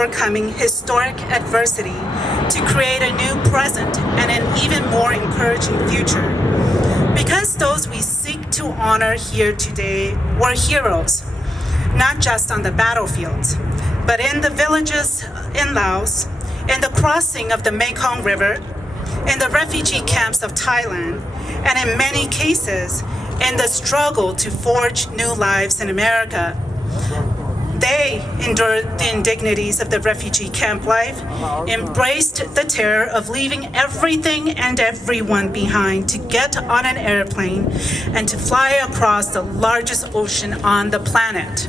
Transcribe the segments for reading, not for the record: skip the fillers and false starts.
overcoming historic adversity to create a new present and an even more encouraging future. Because those we seek to honor here today were heroes, not just on the battlefields, but in the villages in Laos, in the crossing of the Mekong River, in the refugee camps of Thailand, and in many cases, in the struggle to forge new lives in America. They endured the indignities of the refugee camp life, embraced the terror of leaving everything and everyone behind to get on an airplane and to fly across the largest ocean on the planet.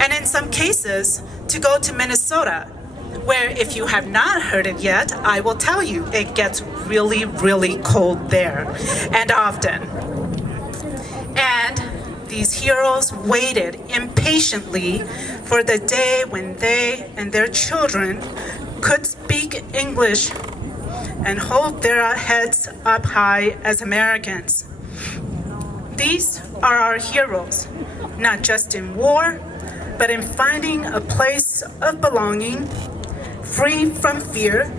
And in some cases, to go to Minnesota, where if you have not heard it yet, I will tell you, it gets really, really cold there, and often. And these heroes waited impatiently for the day when they and their children could speak English and hold their heads up high as Americans. These are our heroes, not just in war, but in finding a place of belonging, free from fear,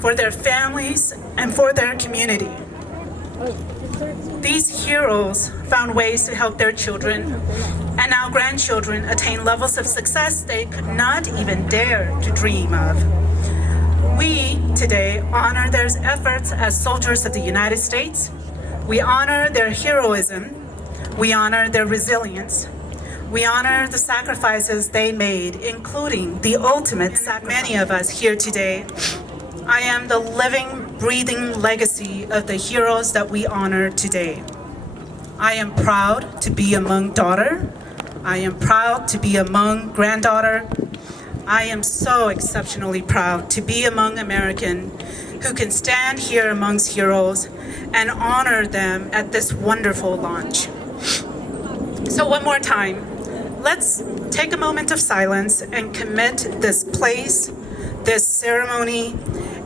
for their families and for their community. These heroes found ways to help their children and now grandchildren attain levels of success they could not even dare to dream of. We today honor their efforts as soldiers of the United States. We honor their heroism. We honor their resilience. We honor the sacrifices they made, including the ultimate sacrifice. Many of us here today, I am the living, breathing legacy of the heroes that we honor today. I am proud to be among daughter. I am proud to be among granddaughter. I am so exceptionally proud to be among American who can stand here amongst heroes and honor them at this wonderful launch. So one more time, let's take a moment of silence and commit this place, this ceremony,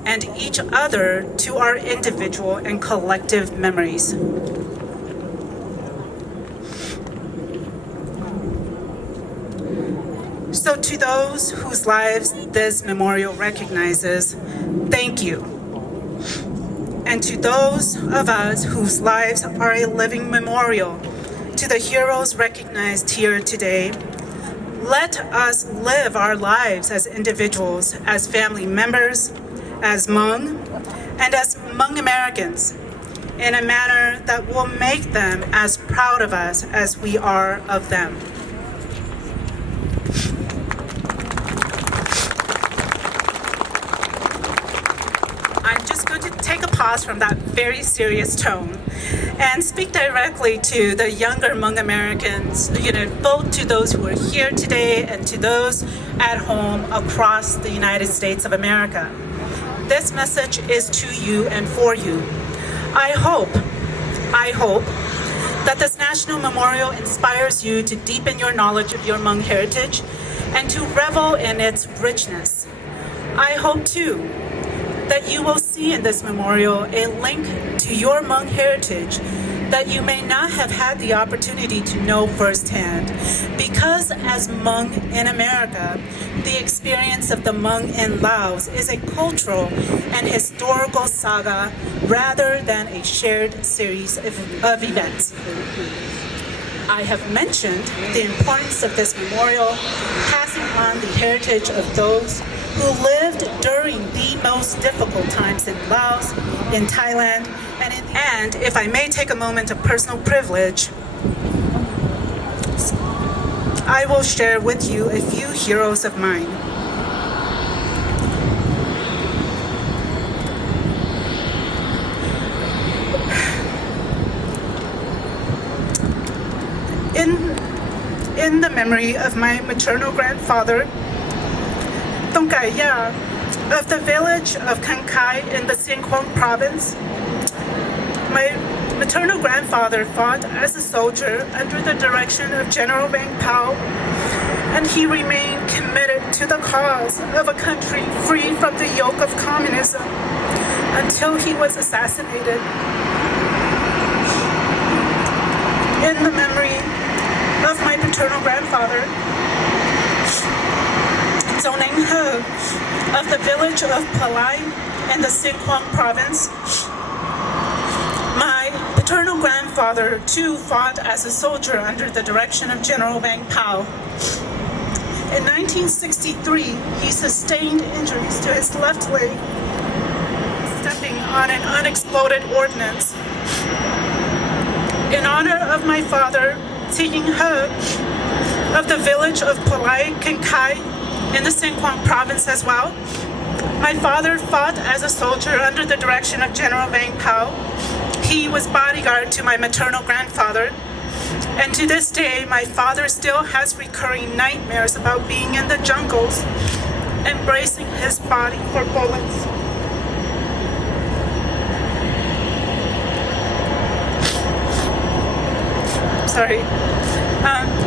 and each other to our individual and collective memories. So to those whose lives this memorial recognizes, thank you. And to those of us whose lives are a living memorial to the heroes recognized here today, let us live our lives as individuals, as family members, as Hmong, and as Hmong Americans in a manner that will make them as proud of us as we are of them. I'm just going to take a pause from that very serious tone and speak directly to the younger Hmong Americans, both to those who are here today and to those at home across the United States of America. This message is to you and for you. I hope that this National Memorial inspires you to deepen your knowledge of your Hmong heritage and to revel in its richness. I hope, too, that you will see in this memorial a link to your Hmong heritage that you may not have had the opportunity to know firsthand, because as Hmong in America, the experience of the Hmong in Laos is a cultural and historical saga rather than a shared series of events. I have mentioned the importance of this memorial, passing on the heritage of those who lived during the most difficult times in Laos, in Thailand, and if I may take a moment of personal privilege, I will share with you a few heroes of mine. In the memory of my maternal grandfather, Tongkaya, of the village of Kankai in the Xiangkhouang province. My maternal grandfather fought as a soldier under the direction of General Vang Pao, and he remained committed to the cause of a country free from the yoke of communism until he was assassinated. In the memory of my paternal grandfather, zoning of the village of Palai in the Sinkwang province. My paternal grandfather, too, fought as a soldier under the direction of General Wang Pao. In 1963, he sustained injuries to his left leg, stepping on an unexploded ordnance. In honor of my father, Tsing He, of the village of Palai Kinkai in the Sinkwang province as well, my father fought as a soldier under the direction of General Wang Pao. He was bodyguard to my maternal grandfather, and to this day, my father still has recurring nightmares about being in the jungles, embracing his body for bullets.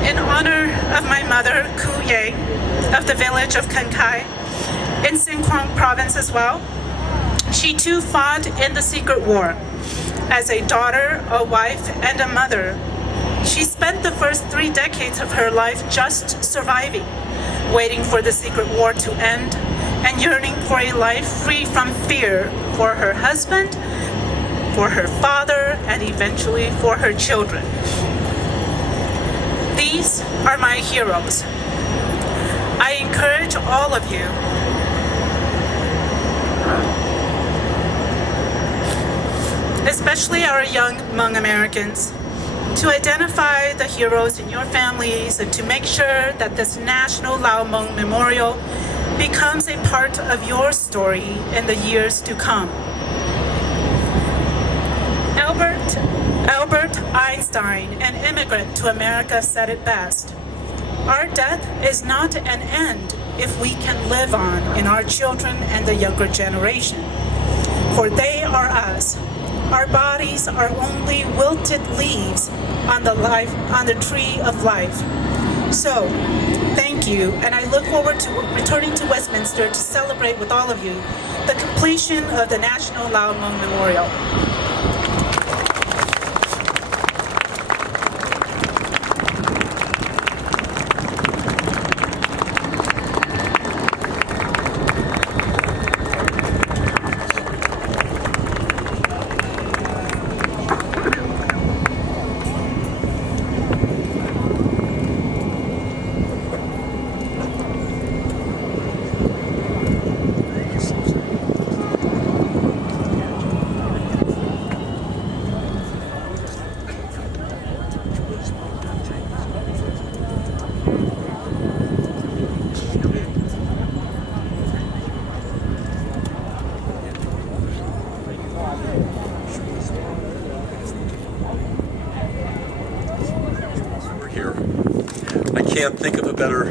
In honor of my mother, Ku Ye, of the village of Kankai, in Sinkwang province as well, she too fought in the secret war. As a daughter, a wife, and a mother, she spent the first 3 decades of her life just surviving, waiting for the secret war to end, and yearning for a life free from fear for her husband, for her father, and eventually for her children. These are my heroes. I encourage all of you especially our young Hmong Americans, to identify the heroes in your families and to make sure that this National Lao Hmong Memorial becomes a part of your story in the years to come. Albert Einstein, an immigrant to America, said it best: "Our death is not an end if we can live on in our children and the younger generation. For they are us. Our bodies are only wilted leaves on the tree of life." So, thank you, and I look forward to returning to Westminster to celebrate with all of you the completion of the National Lao Hmong Memorial. I can't think of a better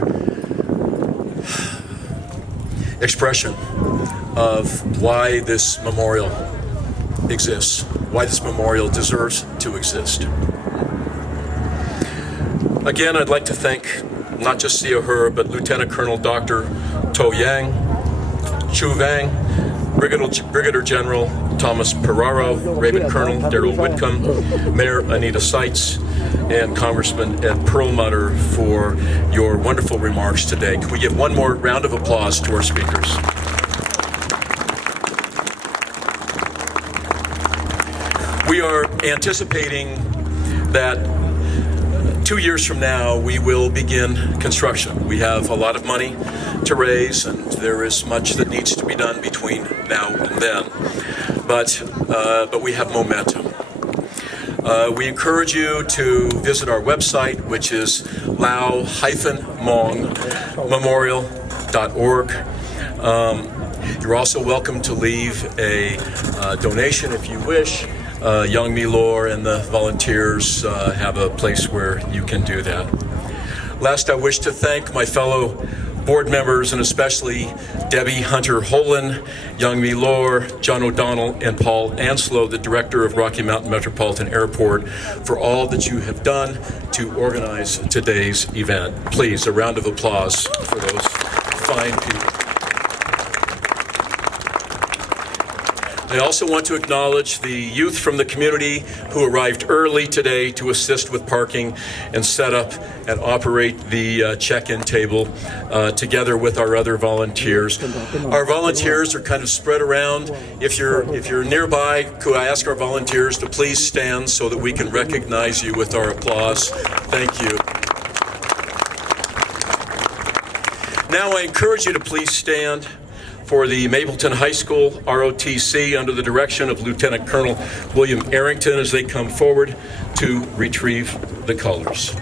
expression of why this memorial exists, why this memorial deserves to exist. Again, I'd like to thank not just Sia He, but Lieutenant Colonel Dr. To Yang, Chu Vang, Brigadier General Thomas Perraro, Raven Colonel Daryl Whitcomb, Mayor Anita Seitz, and Congressman Ed Perlmutter for your wonderful remarks today. Can we give one more round of applause to our speakers? We are anticipating that 2 years from now, we will begin construction. We have a lot of money to raise, and there is much that needs to be done between now and then. But we have momentum. We encourage you to visit our website, which is lao-hmongmemorial.org. You're also welcome to leave a donation if you wish. Young Milor and the volunteers have a place where you can do that. Last, I wish to thank my fellow board members, and especially Debbie Hunter-Holan, Young Milor, John O'Donnell, and Paul Anslow, the director of Rocky Mountain Metropolitan Airport, for all that you have done to organize today's event. Please, a round of applause for those fine people. I also want to acknowledge the youth from the community who arrived early today to assist with parking and set up and operate the check-in table together with our other volunteers. Our volunteers are kind of spread around. If you're nearby, could I ask our volunteers to please stand so that we can recognize you with our applause? Thank you. Now I encourage you to please stand for the Mapleton High School ROTC under the direction of Lieutenant Colonel William Arrington as they come forward to retrieve the colors.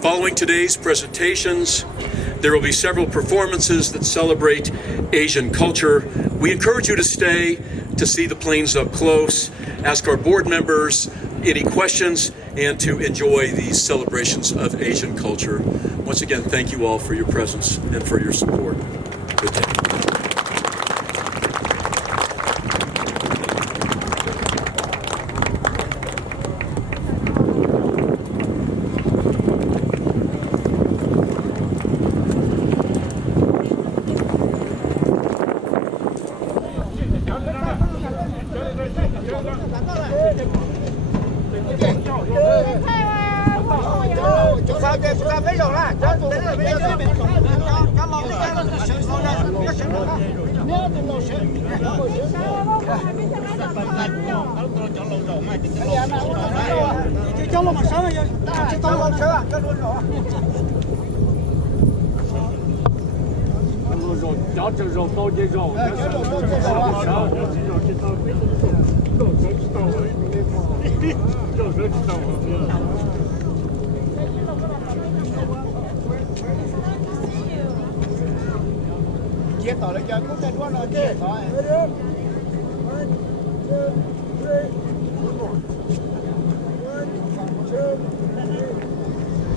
Following today's presentations, there will be several performances that celebrate Asian culture. We encourage you to stay to see the planes up close, ask our board members any questions, and to enjoy these celebrations of Asian culture. Once again, thank you all for your presence and for your support. Good day.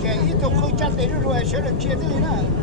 Che io tu con già te lo riesci a chiedere